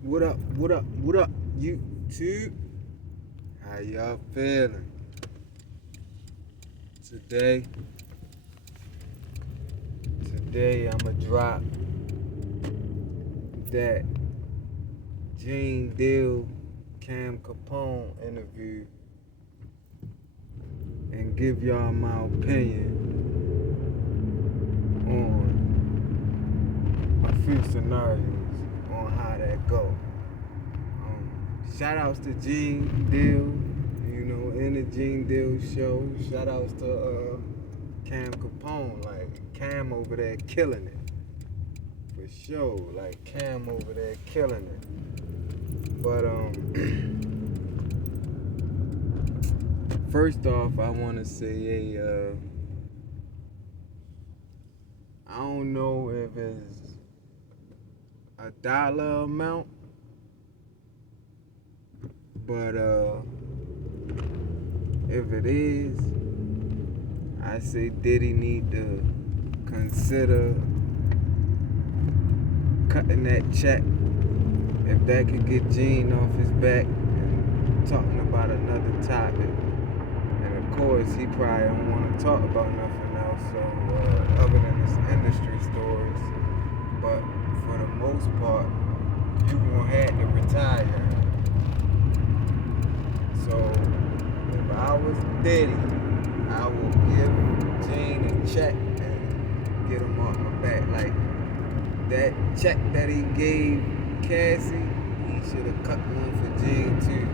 What up, YouTube? How y'all feeling? Today, I'ma drop that Gene Deal Cam Capone interview and give y'all my opinion on a few scenarios on how that go. Shout outs to Gene Deal, in the Gene Deal show. Shout outs to Cam Capone, like Cam over there killing it. For sure, like Cam over there killing it. But first off, I wanna say I don't know if it's a dollar amount, but if it is, I say Diddy need to consider cutting that check if that could get Gene off his back and talking about another topic. And of course, he probably don't want to talk about nothing else, so other than his industry stories. But for the most part, you gonna have to retire. So if I was Diddy, I will give Gene a check and get him off my back. Like that check that he gave Cassie, he should have cut one for Gene too.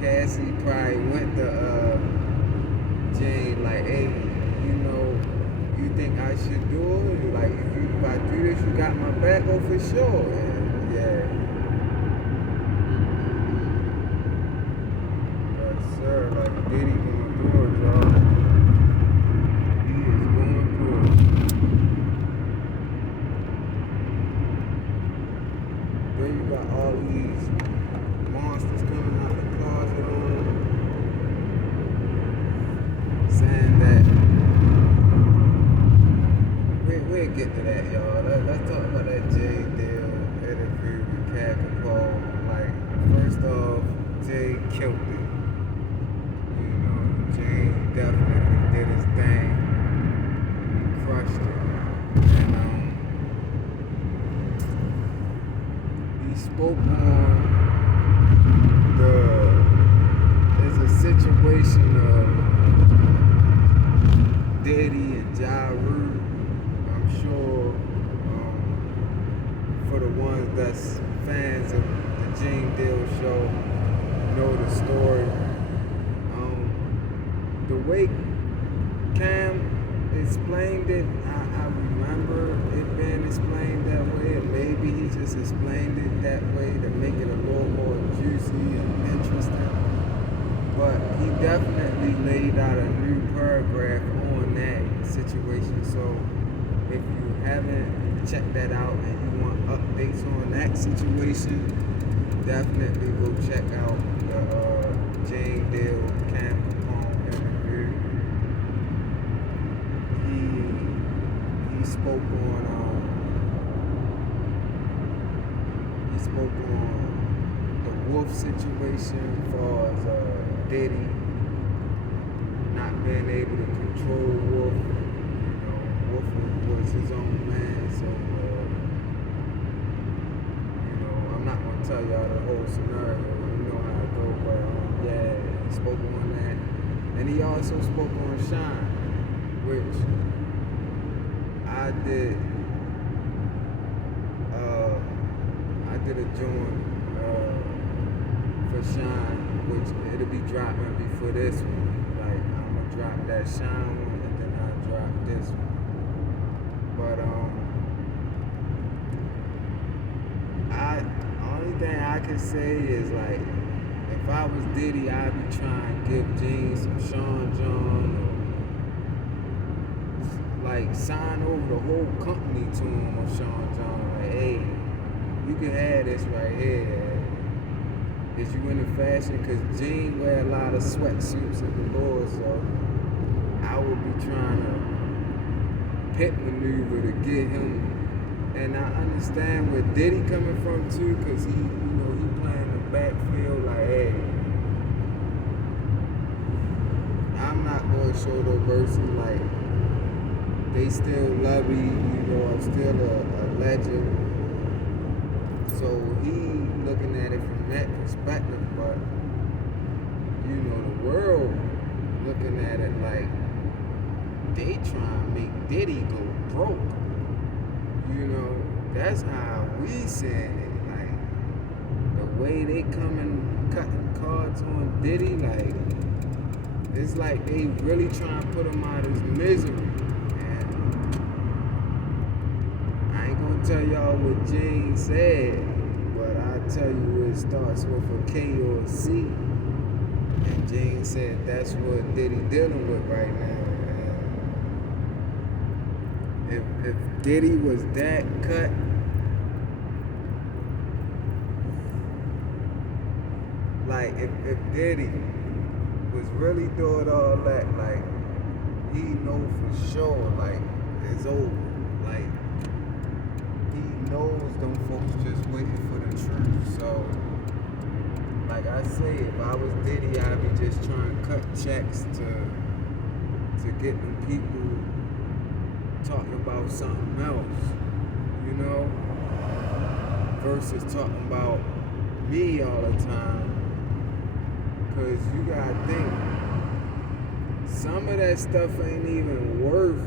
Cassie probably went to Gene like, hey, you think I should do it? Like if I do this, you got my back? Oh, for sure. And yeah. Sir, like Diddy going through it, y'all. He is going through it. Then you got all these monsters coming out the closet on him, saying that we'll get to that, y'all. Let's talk about that Jay Deal interview with Cam Capone. Like, first off, Jay killed it. Gene definitely did his thing. He crushed it. And he spoke on there's a situation of Diddy and Ja Rule. I'm sure for the ones that's fans of the Gene Deal show know the story. The way Cam explained it, I remember it being explained that way, and maybe he just explained it that way to make it a little more juicy and interesting. But he definitely laid out a new paragraph on that situation. So if you haven't checked that out and you want updates on that situation, definitely go check out the Gene Deal Cam Capone interview. He spoke on the Wolf situation as far as Diddy not being able to control Wolf. Wolf was his own man, so I'm not gonna tell y'all the whole scenario. You know how it goes, but yeah, he spoke on that, and he also spoke on Shine, which I did a joint for Shine, which it'll be dropping before this one. Like I'm gonna drop that Shine one and then I'll drop this one. But only thing I can say is like if I was Diddy, I'd be trying to give Gene some Sean John or like sign over the whole company to him on Sean John. Like, hey, you can have this right here. Is you into fashion? Because Gene wear a lot of sweatsuits at the Lord, so I would be trying to pit maneuver to get him. And I understand where Diddy coming from too, because he shoulder versus like they still love me, I'm still a legend. So he looking at it from that perspective, but the world looking at it like they trying to make Diddy go broke. That's how we saying it. Like the way they coming cutting cards on Diddy, like it's like they really trying to put him out of his misery. And I ain't gonna tell y'all what Jane said, but I'll tell you it starts with a K or a C. And Jane said that's what Diddy dealing with right now. If Diddy was that cut, like if Diddy was really doing all that, like he know for sure, like it's over. Like he knows them folks just waiting for the truth. So, like I say, if I was Diddy, I'd be just trying to cut checks to get them people talking about something else, versus talking about me all the time. Cause you gotta think, some of that stuff ain't even worth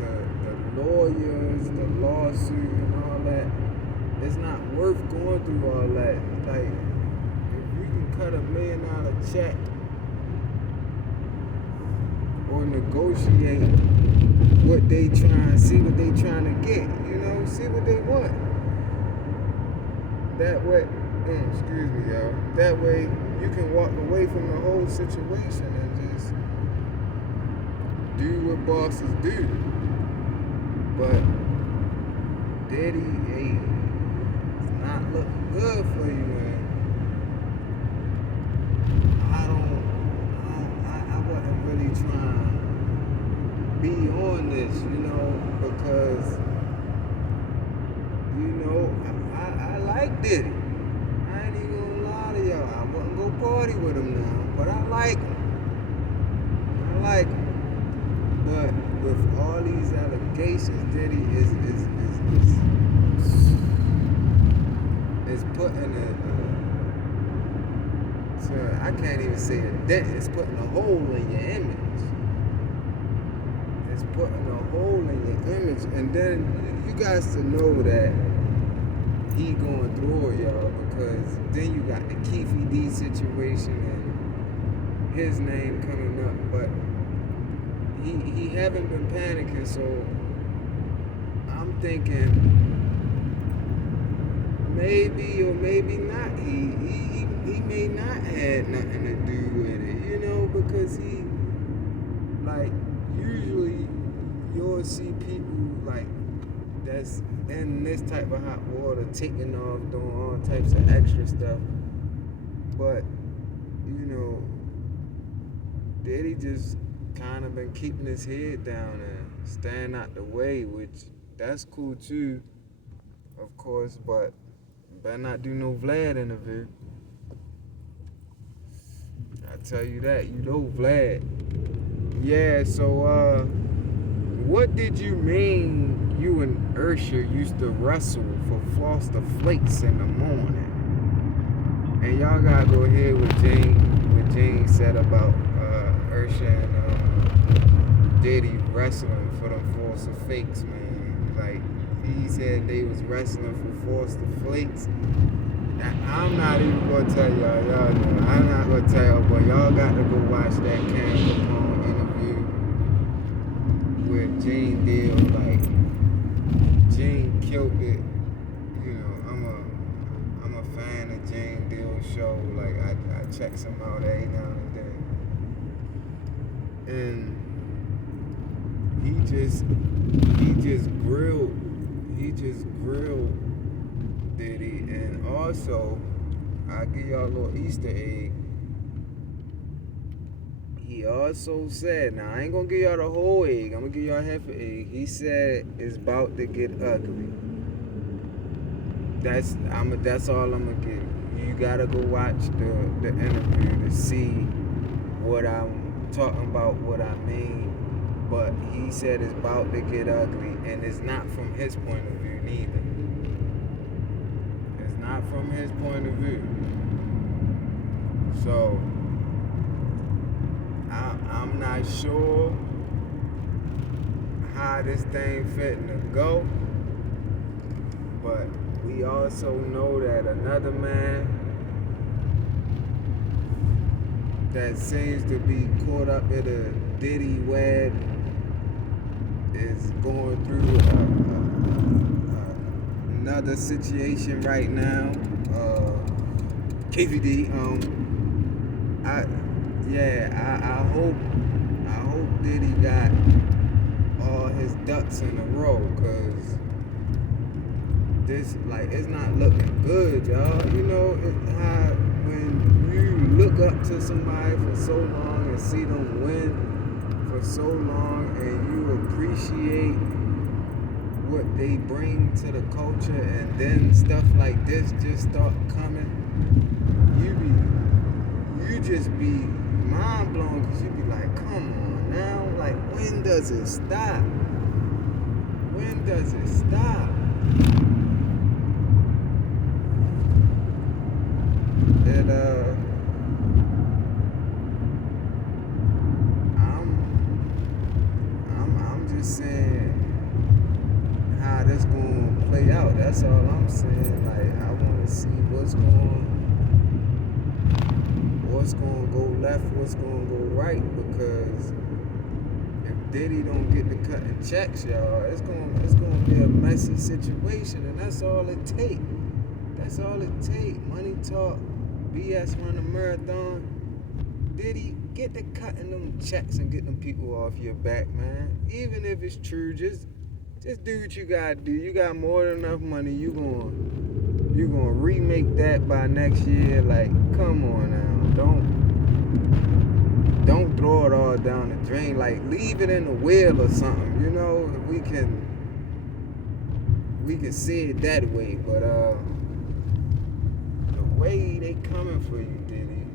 the lawyers, the lawsuit and all that. It's not worth going through all that. Like, if you can cut $1 million check or negotiate what they see what they trying to get, see what they want. That way, excuse me, y'all. That way you can walk away from the whole situation and just do what bosses do. But Diddy, it's not looking good for you, man. I wasn't really trying to be on this, because, I like Diddy. I ain't even gonna lie to y'all. I wouldn't go party with him now, but I like him. But with all these allegations, Diddy is putting I can't even say a dent. It's putting a hole in your image. It's putting a hole in your image, and then you guys to know that he going through it, y'all, because then you got the Keefe D situation and his name coming up, but he haven't been panicking, so I'm thinking maybe or maybe not. He may not have nothing to do with it, because he, like, usually you'll see people like that's in this type of hot water taking off, doing all types of extra stuff, but Diddy just kind of been keeping his head down and staying out the way, which that's cool too, of course, but better not do no Vlad interview. I tell you that, Vlad. Yeah, so what did you mean you and Ursha used to wrestle for Foster Flakes in the morning? And y'all gotta go ahead with what Jane said about Ursha and Diddy wrestling for them Foster Flakes, man. Like, he said they was wrestling for Foster Flakes. I'm not even gonna tell y'all know. I'm not gonna tell y'all, but y'all got to go watch that Cam Capone interview with Jane Deal. Like, Jane killed it. I'm a fan of Jane Deal's show. Like, I check some out every now and then. And he just grilled Diddy. And also, I'll give y'all a little Easter egg. He also said, now I ain't gonna give y'all the whole egg, I'm gonna give y'all half an egg. He said it's about to get ugly. That's all I'm gonna give you. You gotta go watch the interview to see what I'm talking about what I mean, but he said it's about to get ugly, and it's not from his point of view neither. It's not from his point of view. So I'm not sure how this thing fitting to go, but we also know that another man that seems to be caught up in a Diddy web is going through another situation right now. KVD, I hope Diddy got all his ducks in a row, cause this, like, it's not looking good, y'all. You know how when you look up to somebody for so long and see them win for so long, and you appreciate what they bring to the culture, and then stuff like this just start coming, you just be mind blown, because you be like, come on now, like, when does it stop? When does it stop? And I'm just saying how this gonna play out. That's all I'm saying. Like, I wanna see what's gonna go left, what's gonna go right, because if Diddy don't get the cutting checks, y'all, it's gonna be a messy situation, and that's all it take. That's all it take. Money talk, BS run a marathon. Diddy, get the cutting them checks and get them people off your back, man. Even if it's true, just do what you gotta do. You got more than enough money. You gonna remake that by next year. Like, come on now. Don't throw it all down the drain. Like, leave it in the will or something. You know, we can see it that way. But the way they coming for you, Diddy,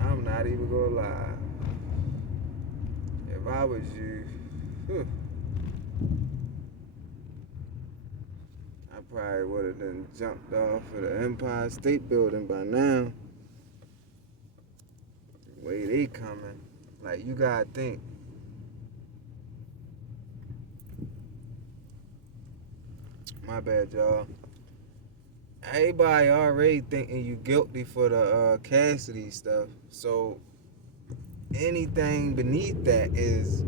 I'm not even gonna lie. If I was you, I probably would have done jumped off of the Empire State Building by now. The way they coming, like, you gotta think. My bad, y'all. Everybody already thinking you guilty for the Cassidy stuff, so anything beneath that is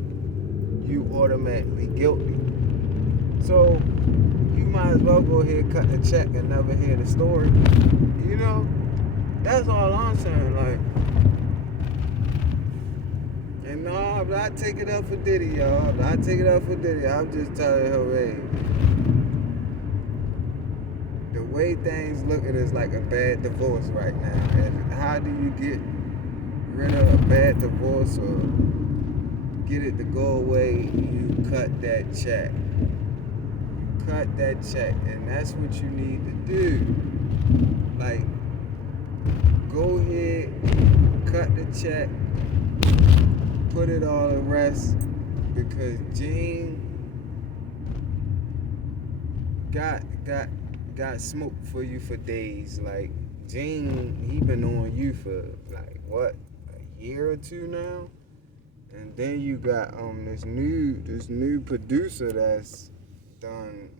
you automatically guilty. So you might as well go ahead and cut the check and never hear the story. You know, that's all I'm saying. Like, and no, but I take it up for Diddy, y'all. I take it up for Diddy. I'm just telling her, hey, the way things looking is like a bad divorce right now. And how do you get rid of a bad divorce or get it to go away? You cut that check. You cut that check, and that's what you need to do. Like, go ahead, cut the check, put it all to rest, because Gene got smoke for you for days. Like, Gene, he been on you for like what, a year or two now, and then you got this new producer that's done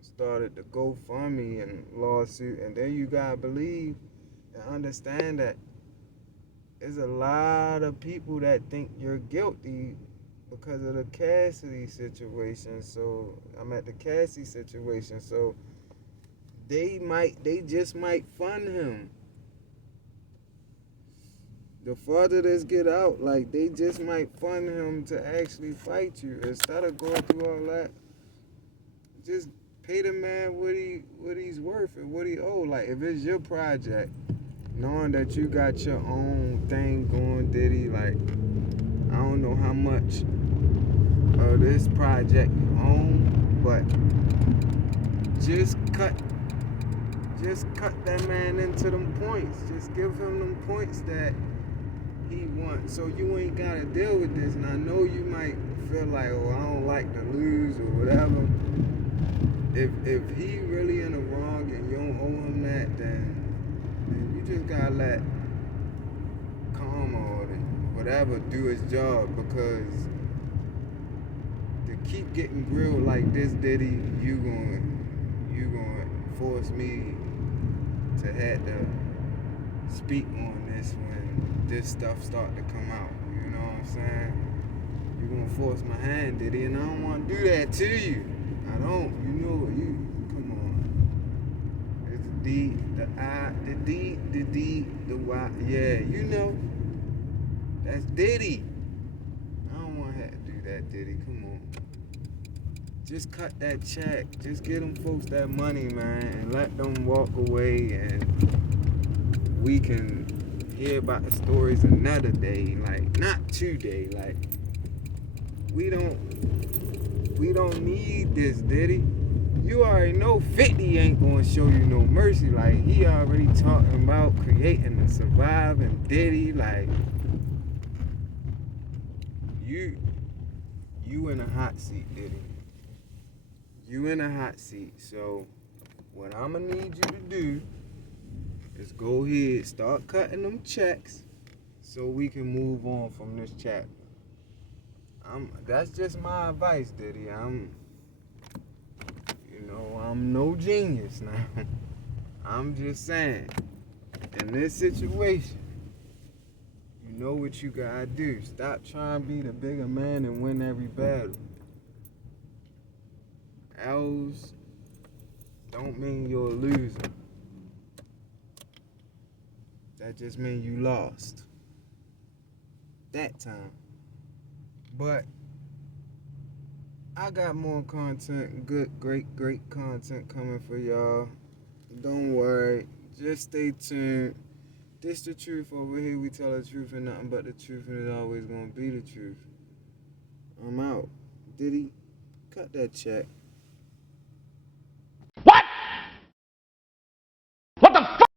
started the GoFundMe and lawsuit, and then you gotta believe and understand that there's a lot of people that think you're guilty because of the Cassidy situation. So I'm at the Cassidy situation. So they just might fund him. The farther this get out, like, they just might fund him to actually fight you. Instead of going through all that, just pay the man what he's worth and what he owe. Like, if it's your project, knowing that you got your own thing going, Diddy, like, I don't know how much of this project you own, but just cut just cut that man into them points. Just give him them points that he wants. So you ain't gotta deal with this. And I know you might feel like, oh, I don't like to lose or whatever. If he really in the wrong and you don't owe him that, then you just gotta let karma or whatever do his job, because to keep getting grilled like this, Diddy, you going force me to have to speak on this when this stuff start to come out. You know what I'm saying? You gonna force my hand, Diddy, and I don't want to do that to you. I don't. You know you. Come on. It's the D, the I, the D, the D, the Y. Yeah, you know. That's Diddy. I don't want to have to do that, Diddy. Come on. Just cut that check. Just get them folks that money, man, and let them walk away, and we can hear about the stories another day. Like, not today. Like, we don't need this, Diddy. You already know 50 ain't gonna show you no mercy. Like, he already talking about creating a surviving Diddy. Like, you in a hot seat, Diddy. You in a hot seat. So what I'm gonna need you to do is go ahead, start cutting them checks so we can move on from this chapter. That's just my advice, Diddy. I'm no genius now. I'm just saying, in this situation, you know what you gotta do. Stop trying to be the bigger man and win every battle. L's don't mean you're a loser. That just means you lost. That time. But I got more content, great content coming for y'all. Don't worry. Just stay tuned. This the truth over here. We tell the truth and nothing but the truth, and it's always gonna be the truth. I'm out. Diddy, cut that check.